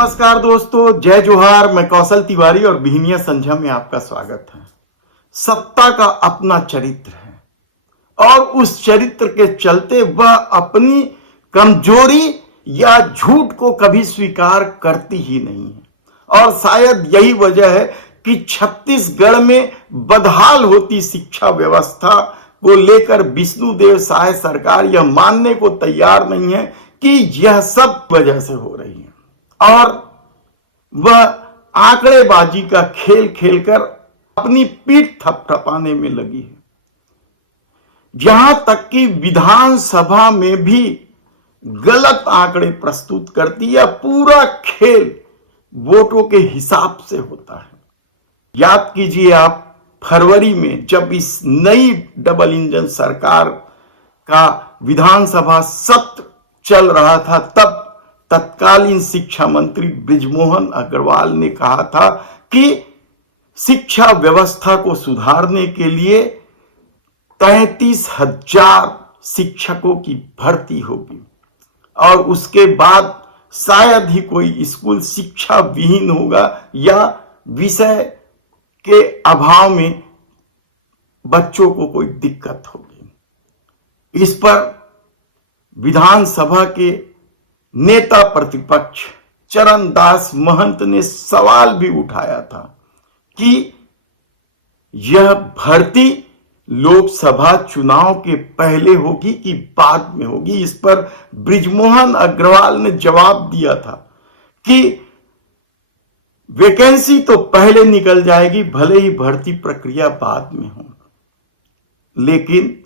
नमस्कार दोस्तों, जय जोहार। मैं कौशल तिवारी और बिहनिया संझा में आपका स्वागत है। सत्ता का अपना चरित्र है और उस चरित्र के चलते वह अपनी कमजोरी या झूठ को कभी स्वीकार करती ही नहीं है। और शायद यही वजह है कि छत्तीसगढ़ में बदहाल होती शिक्षा व्यवस्था को लेकर विष्णुदेव साय सरकार यह मानने को तैयार नहीं है कि यह सब वजह से हो रही है और वह आंकड़ेबाजी का खेल खेलकर अपनी पीठ थपथपाने में लगी है। यहां तक कि विधानसभा में भी गलत आंकड़े प्रस्तुत करती है। पूरा खेल वोटों के हिसाब से होता है। याद कीजिए आप, फरवरी में जब इस नई डबल इंजन सरकार का विधानसभा सत्र चल रहा था, तब तत्कालीन शिक्षा मंत्री बृजमोहन अग्रवाल ने कहा था कि शिक्षा व्यवस्था को सुधारने के लिए 33,000 शिक्षकों की भर्ती होगी और उसके बाद शायद ही कोई स्कूल शिक्षा विहीन होगा या विषय के अभाव में बच्चों को कोई दिक्कत होगी। इस पर विधानसभा के नेता प्रतिपक्ष चरणदास महंत ने सवाल भी उठाया था कि यह भर्ती लोकसभा चुनाव के पहले होगी कि बाद में होगी। इस पर बृजमोहन अग्रवाल ने जवाब दिया था कि वैकेंसी तो पहले निकल जाएगी, भले ही भर्ती प्रक्रिया बाद में हो। लेकिन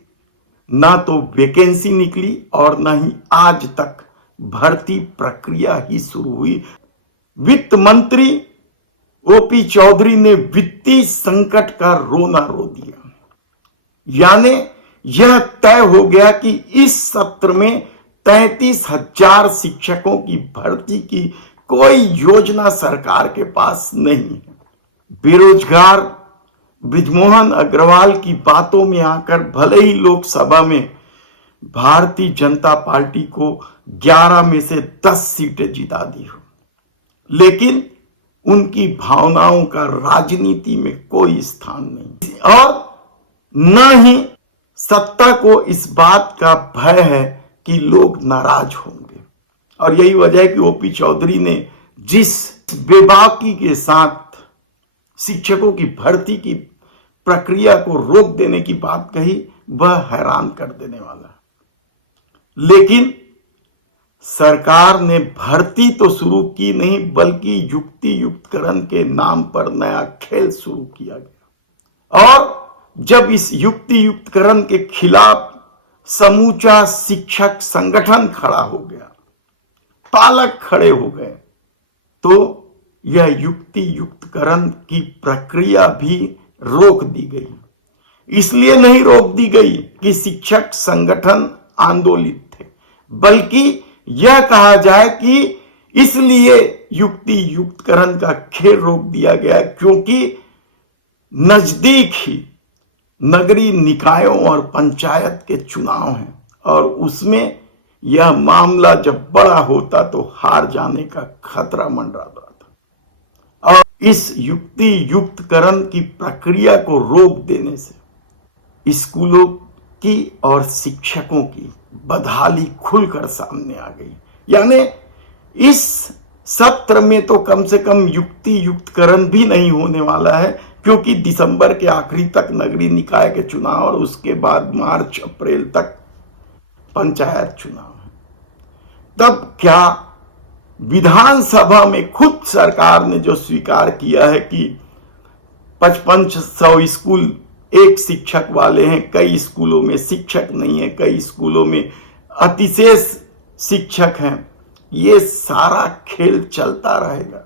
ना तो वैकेंसी निकली और ना ही आज तक भर्ती प्रक्रिया ही शुरू हुई। वित्त मंत्री ओपी चौधरी ने वित्तीय संकट का रोना रो दिया। यानी यह तय हो गया कि इस सत्र में 33,000 शिक्षकों की भर्ती की कोई योजना सरकार के पास नहीं है। बेरोजगार बृजमोहन अग्रवाल की बातों में आकर भले ही लोकसभा में भारतीय जनता पार्टी को 11 में से 10 सीटें जिता दी हो, लेकिन उनकी भावनाओं का राजनीति में कोई स्थान नहीं और न ही सत्ता को इस बात का भय है कि लोग नाराज होंगे। और यही वजह है कि ओपी चौधरी ने जिस बेबाकी के साथ शिक्षकों की भर्ती की प्रक्रिया को रोक देने की बात कही, वह हैरान कर देने वाला है। लेकिन सरकार ने भर्ती तो शुरू की नहीं, बल्कि युक्ति युक्तकरण के नाम पर नया खेल शुरू किया गया। और जब इस युक्ति युक्तकरण के खिलाफ समूचा शिक्षक संगठन खड़ा हो गया, पालक खड़े हो गए, तो यह युक्ति युक्तकरण की प्रक्रिया भी रोक दी गई। इसलिए नहीं रोक दी गई कि शिक्षक संगठन आंदोलित थे, बल्कि यह कहा जाए कि इसलिए युक्ति युक्तकरण का खेल रोक दिया गया क्योंकि नजदीक ही नगरीय निकायों और पंचायत के चुनाव हैं और उसमें यह मामला जब बड़ा होता तो हार जाने का खतरा मंडराता था। और इस युक्ति युक्तकरण की प्रक्रिया को रोक देने से स्कूलों की और शिक्षकों की बदहाली खुलकर सामने आ गई। यानी इस सत्र में तो कम से कम युक्ति युक्तकरण भी नहीं होने वाला है, क्योंकि दिसंबर के आखिरी तक नगरीय निकाय के चुनाव और उसके बाद मार्च अप्रैल तक पंचायत चुनाव है। तब क्या विधानसभा में खुद सरकार ने जो स्वीकार किया है कि 5500 स्कूल एक शिक्षक वाले हैं, कई स्कूलों में शिक्षक नहीं है, कई स्कूलों में अतिशेष शिक्षक हैं, ये सारा खेल चलता रहेगा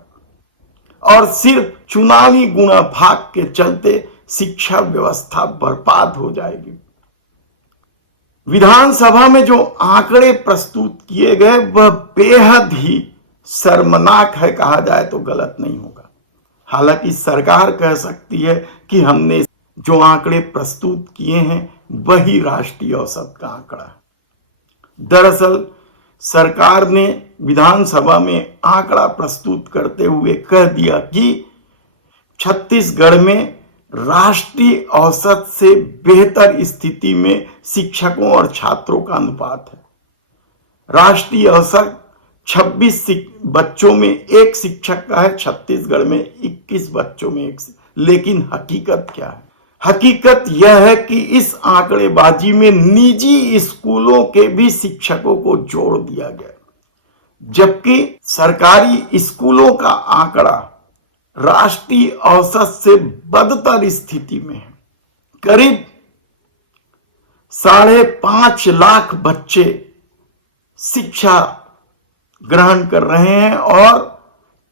और सिर्फ चुनावी गुणा भाग के चलते शिक्षा व्यवस्था बर्बाद हो जाएगी। विधानसभा में जो आंकड़े प्रस्तुत किए गए वह बेहद ही शर्मनाक है, कहा जाए तो गलत नहीं होगा। हालांकि सरकार कह सकती है कि हमने जो आंकड़े प्रस्तुत किए हैं वही राष्ट्रीय औसत का आंकड़ा है। दरअसल सरकार ने विधानसभा में आंकड़ा प्रस्तुत करते हुए कह दिया कि छत्तीसगढ़ में राष्ट्रीय औसत से बेहतर स्थिति में शिक्षकों और छात्रों का अनुपात है। राष्ट्रीय औसत 26 बच्चों में एक शिक्षक का है, छत्तीसगढ़ में 21 बच्चों में एक। लेकिन हकीकत क्या है? हकीकत यह है कि इस आंकड़ेबाजी में निजी स्कूलों के भी शिक्षकों को जोड़ दिया गया, जबकि सरकारी स्कूलों का आंकड़ा राष्ट्रीय औसत से बदतर स्थिति में है। करीब 5.5 लाख बच्चे शिक्षा ग्रहण कर रहे हैं और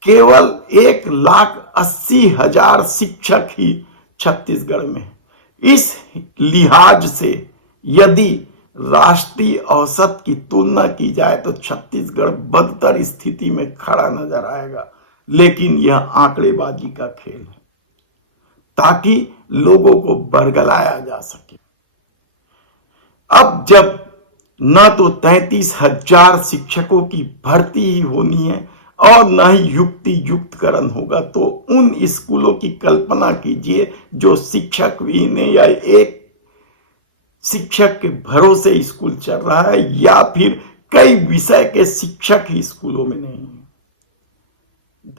केवल 1,80,000 शिक्षक ही छत्तीसगढ़ में है। इस लिहाज से यदि राष्ट्रीय औसत की तुलना की जाए तो छत्तीसगढ़ बदतर स्थिति में खड़ा नजर आएगा। लेकिन यह आंकड़ेबाजी का खेल है ताकि लोगों को बरगलाया जा सके। अब जब न तो 33,000 शिक्षकों की भर्ती ही होनी है और न ही युक्ति युक्तकरण होगा, तो उन स्कूलों की कल्पना कीजिए जो शिक्षक भी नहीं या एक शिक्षक के भरोसे स्कूल चल रहा है, या फिर कई विषय के शिक्षक ही स्कूलों में नहीं है।